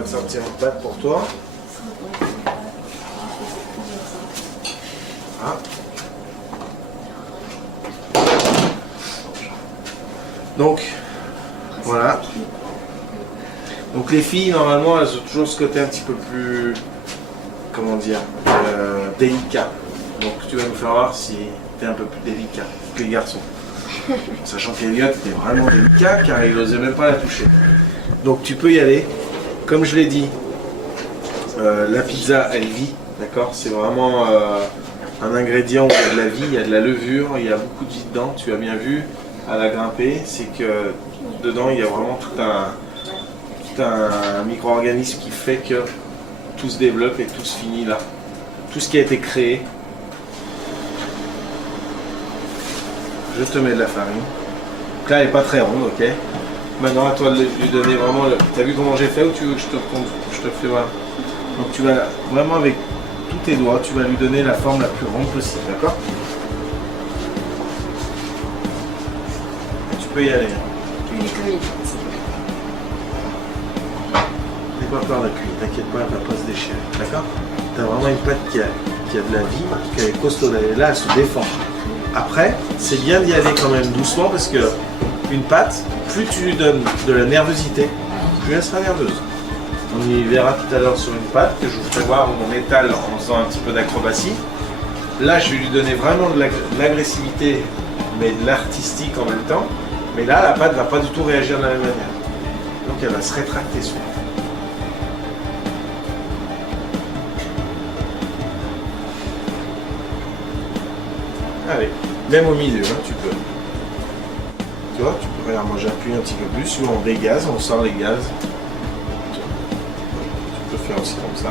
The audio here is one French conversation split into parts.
va te sortir une pâte pour toi. Ah. Donc, voilà. Donc les filles, normalement, elles ont toujours ce côté un petit peu plus, comment dire, délicat. Donc tu vas me faire voir si tu es un peu plus délicat que les garçons. Sachant qu'Eliott était vraiment délicat car il n'osait même pas la toucher. Donc tu peux y aller. Comme je l'ai dit, la pizza, elle vit, d'accord? C'est vraiment un ingrédient où il y a de la vie, il y a de la levure, il y a beaucoup de vie dedans. Tu as bien vu à la grimper, c'est que dedans il y a vraiment tout un micro-organisme qui fait que tout se développe et tout se finit là. Tout ce qui a été créé. Je te mets de la farine. Donc là elle n'est pas très ronde, ok? Maintenant à toi de lui donner vraiment le... T'as vu comment j'ai fait ou tu veux que je te fais voir? Donc tu vas vraiment avec tous tes doigts, tu vas lui donner la forme la plus ronde possible, d'accord? Tu peux y aller. N'aie pas peur de la cuire, t'inquiète pas, elle va pas se déchirer, d'accord? T'as vraiment une pâte qui a de la vie, qui est costaud, et là elle se défend. Après, c'est bien d'y aller quand même doucement parce que une pâte, plus tu lui donnes de la nervosité, plus elle sera nerveuse. On y verra tout à l'heure sur une pâte que je vous ferai voir où on étale en faisant un petit peu d'acrobatie. Là, je vais lui donner vraiment de l'agressivité, mais de l'artistique en même temps. Mais là, la pâte ne va pas du tout réagir de la même manière. Donc elle va se rétracter sur. Allez, même au milieu, hein, tu peux. Tu vois, tu peux, regarde, moi j'appuie un petit peu plus, souvent on dégaze, on sort les gaz. Tu peux faire aussi comme ça.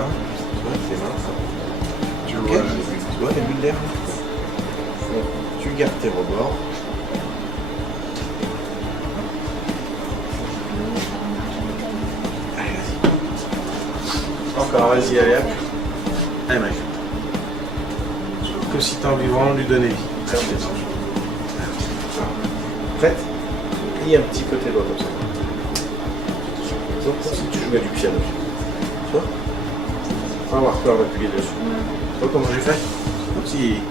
Tu vois, tes mains. Tu vois les bulles d'air. Tu gardes tes rebords. Allez, vas-y. Encore, vas-y, allez, hop. Allez, mec. Comme si tu as envie vraiment de lui donner vie. Prête? Et un petit peu tes doigts comme ça. Comme si tu jouais du piano. Tu vois? Pas avoir peur d'appuyer dessus. Tu vois comment j'ai fait? Comme si...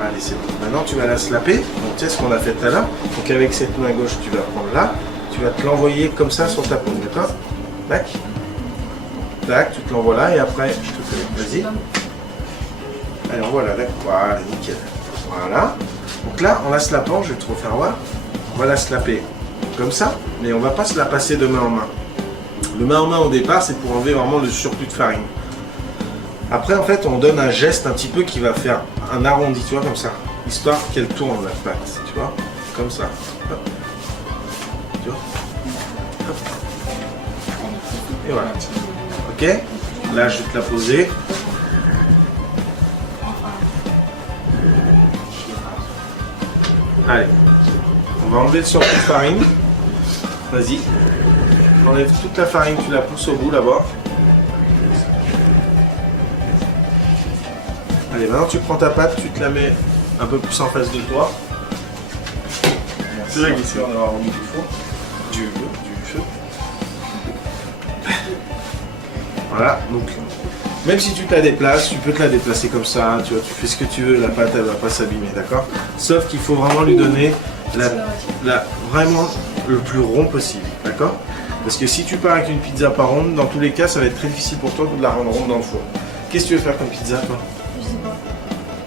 Allez, c'est bon. Maintenant, tu vas la slapper. Donc, tu sais ce qu'on a fait tout à l'heure. Donc, avec cette main gauche, tu vas prendre là. Tu vas te l'envoyer comme ça sur ta paume. D'accord? Tac. Tac, tu te l'envoies là. Et après, je te fais. Vas-y. Allez, voilà, d'accord. Voilà, nickel. Voilà. Donc là, en la slappant, je vais te refaire voir. On va la slapper comme ça, mais on va pas se la passer de main en main. Le main en main au départ, c'est pour enlever vraiment le surplus de farine. Après, en fait, on donne un geste un petit peu qui va faire un arrondi, tu vois, comme ça. Histoire qu'elle tourne la pâte, tu vois, comme ça. Hop. Tu vois. Hop. Et voilà. Ok. Là, je vais te la poser. Allez, on va enlever le surplus de farine. Vas-y. Enlève toute la farine, tu la pousses au bout là-bas. Allez, maintenant tu prends ta pâte, tu te la mets un peu plus en face de toi. C'est vrai qu'il est sûr d'avoir remis du four. Du feu. Voilà, donc même si tu te la déplaces, tu peux te la déplacer comme ça, tu vois, tu fais ce que tu veux, la pâte elle va pas s'abîmer, d'accord? Sauf qu'il faut vraiment lui donner vraiment le plus rond possible, d'accord? Parce que si tu pars avec une pizza pas ronde, dans tous les cas, ça va être très difficile pour toi de la rendre ronde dans le four. Qu'est-ce que tu veux faire comme pizza, toi? Je sais pas.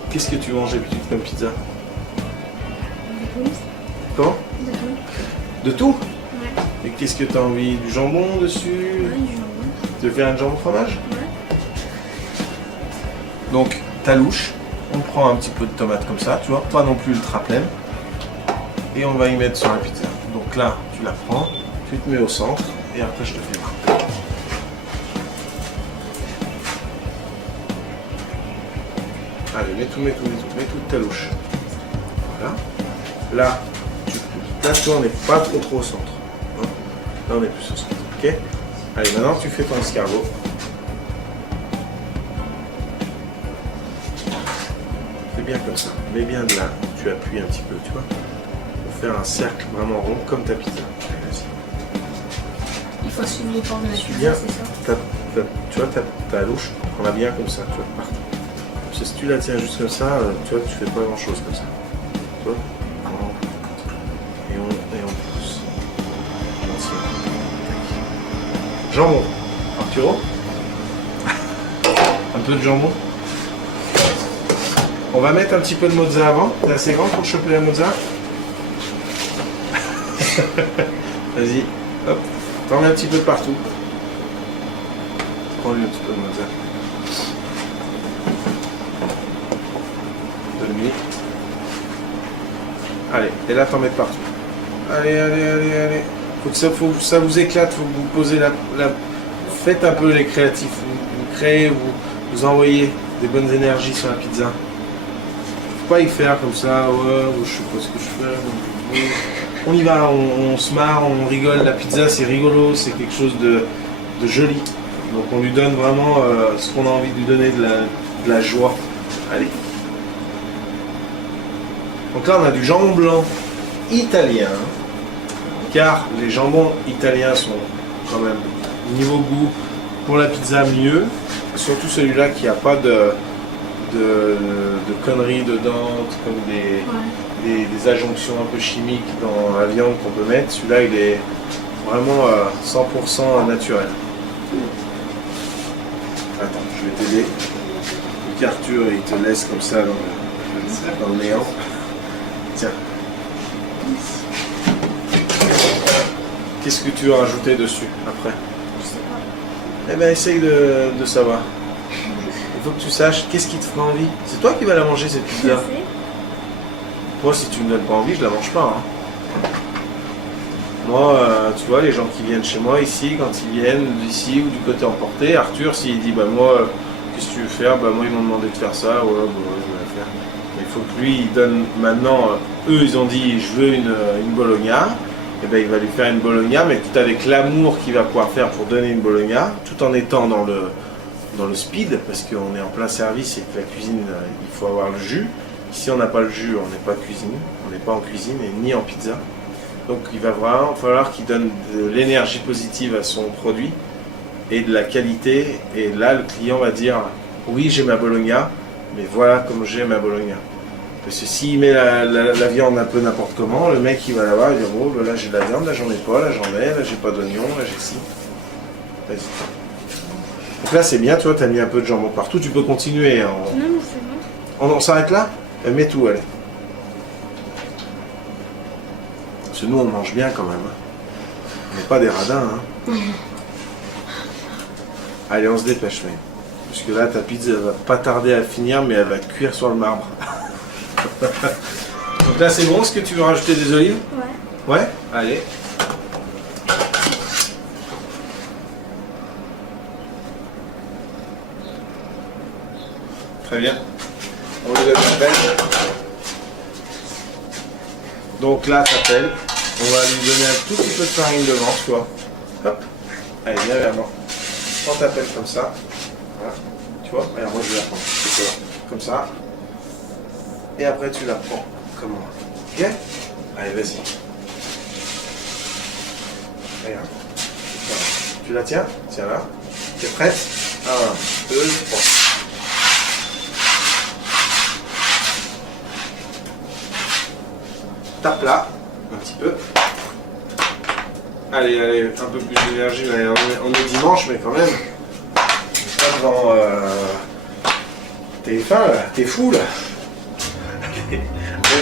Qu'est-ce que tu veux manger petite comme pizza? Comment? De tout? Ouais. Et qu'est-ce que tu as envie? Du jambon dessus? Ouais, du jambon. Tu veux faire un jambon fromage? Ouais. Donc, ta louche, on prend un petit peu de tomate comme ça, tu vois, pas non plus ultra pleine. Et on va y mettre sur la pizza. Donc là, tu la prends, tu te mets au centre, et après je te fais voir. Allez, mets toute ta louche. Voilà. Là, tu vois, on n'est pas trop au centre. Hein. Là, on est plus au centre. Ok? Allez, maintenant, tu fais ton escargot. Fais bien comme ça. Mets bien de là. Tu appuies un petit peu, tu vois, pour faire un cercle vraiment rond comme ta pizza. Allez, vas-y. Il faut suivre les formes de la Suis pizza, bien. c'est ça. Tu vois, ta louche, prends-la bien comme ça, tu vois, partout. Parce que si tu la tiens juste comme ça, tu vois, tu fais pas grand-chose comme ça. Tu vois, et on pousse. Gentiment. Jambon. Arturo. Un peu de jambon. On va mettre un petit peu de mozza avant. T'es assez grand pour choper la mozza. Vas-y, hop. T'en mets un petit peu partout. Prends-lui un petit peu de mozza. Donne-lui. Allez, et là t'en mets partout. Allez. Faut que ça vous éclate, faut que vous posez faites un peu les créatifs. Vous créez, vous envoyez des bonnes énergies sur la pizza. Faut pas y faire comme ça, ouais, je sais pas ce que je fais. On y va, on se marre, on rigole. La pizza c'est rigolo, c'est quelque chose de joli. Donc on lui donne vraiment ce qu'on a envie de lui donner, de la joie. Allez. Donc là on a du jambon blanc italien, car les jambons italiens sont quand même niveau goût pour la pizza mieux. Surtout celui-là qui n'a pas de conneries dedans, comme des adjonctions un peu chimiques dans la viande qu'on peut mettre. Celui-là il est vraiment 100% naturel. Attends, je vais t'aider. Vu qu'Arthur il te laisse comme ça dans le néant. Tiens. Qu'est-ce que tu veux rajouter dessus après? Je sais pas. Eh bien, essaye de savoir. Il faut que tu saches qu'est-ce qui te fera envie. C'est toi qui vas la manger cette Je pizza. sais. Moi, si tu me donnes pas envie, je la mange pas. Hein. Moi, tu vois, les gens qui viennent chez moi ici, quand ils viennent d'ici ou du côté emporté, Arthur, s'il dit, bah moi, qu'est-ce que tu veux faire? Bah moi, ils m'ont demandé de faire ça, ouais, bah, je vais la faire. Mais il faut que lui, il donne maintenant, eux, ils ont dit, je veux une bologna. Et ben, il va lui faire une bologna, mais tout avec l'amour qu'il va pouvoir faire pour donner une bologna, tout en étant dans le speed, parce qu'on est en plein service et que la cuisine, il faut avoir le jus. Ici, on n'a pas le jus, on n'est pas cuisine, on n'est pas en cuisine et ni en pizza. Donc, il va vraiment falloir qu'il donne de l'énergie positive à son produit et de la qualité. Et là, le client va dire, oui, j'ai ma bologna, mais voilà comment j'ai ma bologna. Parce que s'il met la viande un peu n'importe comment, le mec il va la voir, il va dire oh ben là j'ai de la viande, là j'en ai pas, là j'en ai, là j'ai pas d'oignon, là j'ai ci. Vas-y. Donc là c'est bien, tu vois, t'as mis un peu de jambon partout, tu peux continuer. Hein. Non, mais c'est bon. On s'arrête là? Mets tout, allez. Parce que nous on mange bien quand même. Hein. On n'est pas des radins. Hein. Allez, on se dépêche, mec. Parce que là ta pizza elle va pas tarder à finir, mais elle va cuire sur le marbre. Donc là c'est bon, est-ce que tu veux rajouter des olives? Ouais. Ouais? Allez. Très bien. On lui donne la pelle. Donc là ça pèle. On va lui donner un tout petit peu de farine devant, tu vois. Hop. Allez, viens vers moi. Prends ta pelle comme ça. Voilà. Tu vois? Regarde, moi je vais la prendre. Comme ça. Et après tu la prends comme moi. Ok? Allez, vas-y. Regarde. Tu la tiens? Tiens là. Tu es prête? 1, 2, 3. Tape là, un petit peu. Allez, un peu plus d'énergie. On est dimanche, mais quand même. Pas devant. T'es faim là? T'es fou là?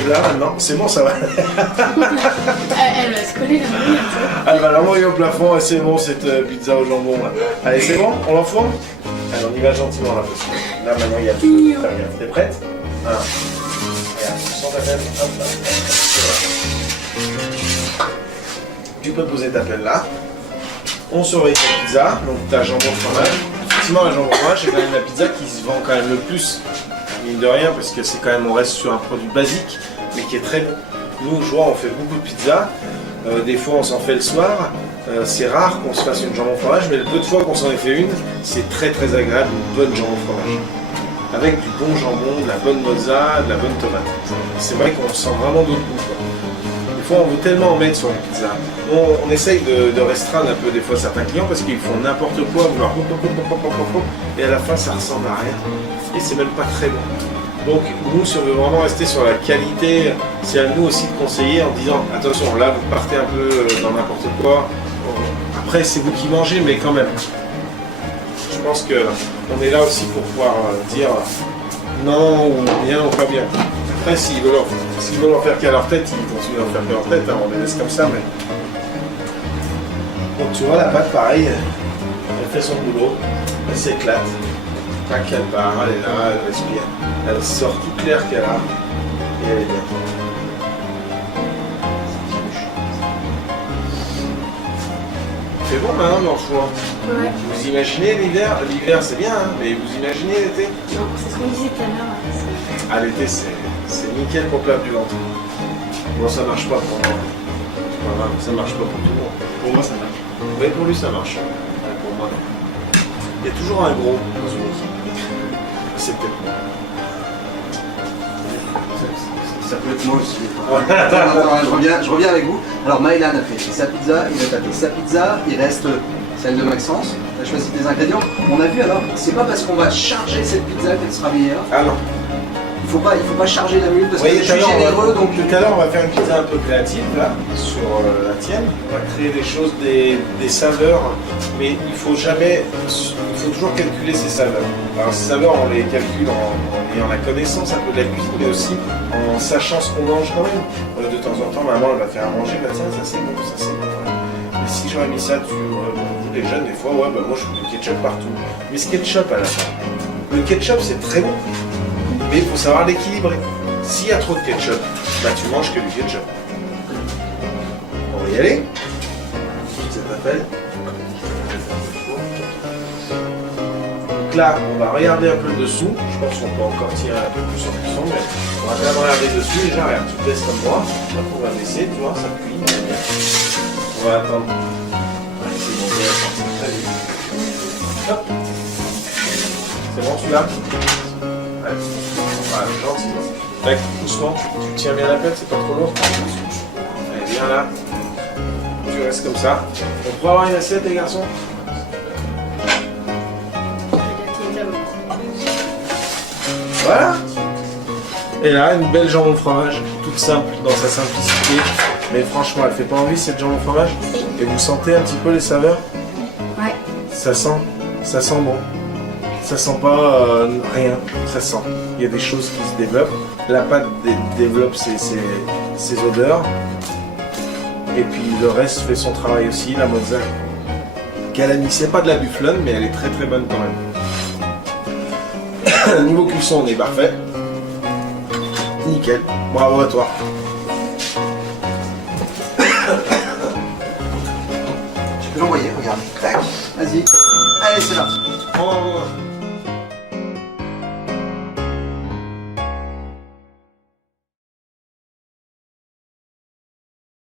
Là maintenant, c'est bon, ça va. Elle va se coller la main. Elle va l'envoyer au plafond et c'est bon cette pizza au jambon là. Allez, c'est bon? On l'enfourne? Allez, on y va gentiment là parce que là maintenant il y a tout. T'es prête? 1. Regarde, tu sens ta pelle? Hop là. Tu peux poser ta pelle là. On surveille ta pizza, donc ta jambon de fromage. Effectivement, la jambon de fromage, c'est quand même la pizza qui se vend quand même le plus. Mine de rien, parce que c'est quand même, on reste sur un produit basique, mais qui est très bon. Nous, je vois, on fait beaucoup de pizza. Des fois, on s'en fait le soir. C'est rare qu'on se fasse une jambon fromage, mais le peu de fois qu'on s'en ait fait une, c'est très très agréable, une bonne jambon fromage. Avec du bon jambon, de la bonne mozza, de la bonne tomate. C'est vrai qu'on sent vraiment d'autres goûts. Des fois, on veut tellement en mettre sur les pizzas. On essaye de restreindre un peu des fois certains clients parce qu'ils font n'importe quoi, vouloir hop, hop, hop, hop, hop, hop, hop, et à la fin, ça ressemble à rien. Et c'est même pas très bon. Donc, nous, si on veut vraiment rester sur la qualité, c'est à nous aussi de conseiller en disant attention, là, vous partez un peu dans n'importe quoi. Après, c'est vous qui mangez, mais quand même. Je pense qu'on est là aussi pour pouvoir dire non ou bien ou pas bien. Après, s'ils veulent en faire qu'à leur tête, ils continuent d'en faire qu'à leur tête, hein, on les laisse comme ça, mais... Donc tu vois, la pâte, pareil, elle fait son boulot, elle s'éclate, tac, elle part, elle est là, elle respire, elle sort toute l'air qu'elle a, et elle est bien. C'est bon maintenant dans le four. Ouais. Vous imaginez l'hiver? L'hiver c'est bien, hein, mais vous imaginez l'été? Non, c'est ce qu'on disait tout à l'heure. Ah, l'été c'est nickel pour plat du ventre. Bon, ça marche pas pour moi. C'est pas grave, ça marche pas pour tout le monde. Pour moi ça marche. Oui, pour lui ça marche. Ouais, pour moi non. Il y a toujours un gros dans une équipe. C'est peut-être moi. Ça peut être moi aussi. Attends, je reviens avec vous. Alors Maëlan a fait sa pizza, il a tapé sa pizza, il reste celle de Maxence. Tu as choisi tes ingrédients. On a vu alors, c'est pas parce qu'on va charger cette pizza qu'elle sera meilleure. Ah non. Il faut pas charger la mule parce que Oui, je suis généreux donc. tout à l'heure, on va faire une pizza un peu créative là, sur la tienne. On va créer des choses, des saveurs, mais il faut toujours calculer ces saveurs. Alors ces saveurs, on les calcule en ayant la connaissance un peu de la cuisine, mais aussi en sachant ce qu'on mange quand même. De temps en temps, maman elle va faire à manger, bah tiens, ça c'est bon, ça c'est bon. Ouais. Mais si j'aurais mis ça, vous les jeunes, des fois, ouais, bah moi je mets du ketchup partout. Mais ce ketchup à la fin, le ketchup c'est très bon. Mais il faut savoir l'équilibrer. S'il y a trop de ketchup, bah tu manges que du ketchup. On va y aller. Ça t'appelle. Donc là, on va regarder un peu le dessous. Je pense qu'on peut encore tirer un peu plus sur le son, mais on va quand même regarder dessus. Déjà, regarde, tu baisses comme moi. Après, on va baisser, tu vois, ça cuit. On va attendre. Ouais, c'est bon, on va sortir très vite. Hop. C'est bon, celui-là. Ouais. Voilà, gentiment. Tac, doucement, tu tiens bien la pelle, c'est pas trop lourd. Allez, viens là. Tu restes comme ça. On pourrait avoir une assiette, les garçons? Voilà. Et là, une belle jambon fromage, toute simple dans sa simplicité. Mais franchement, elle fait pas envie cette jambon fromage? Et vous sentez un petit peu les saveurs? Ouais. Ça sent bon. Ça sent pas rien, ça sent. Il y a des choses qui se développent. La pâte développe ses odeurs. Et puis le reste fait son travail aussi. La mozza qu'elle a mis, c'est pas de la bufflonne, mais elle est très très bonne quand même. Niveau cuisson, on est parfait. Nickel. Bravo à toi. Tu peux l'envoyer, regarde. Tac, vas-y. Allez, c'est parti. Bravo.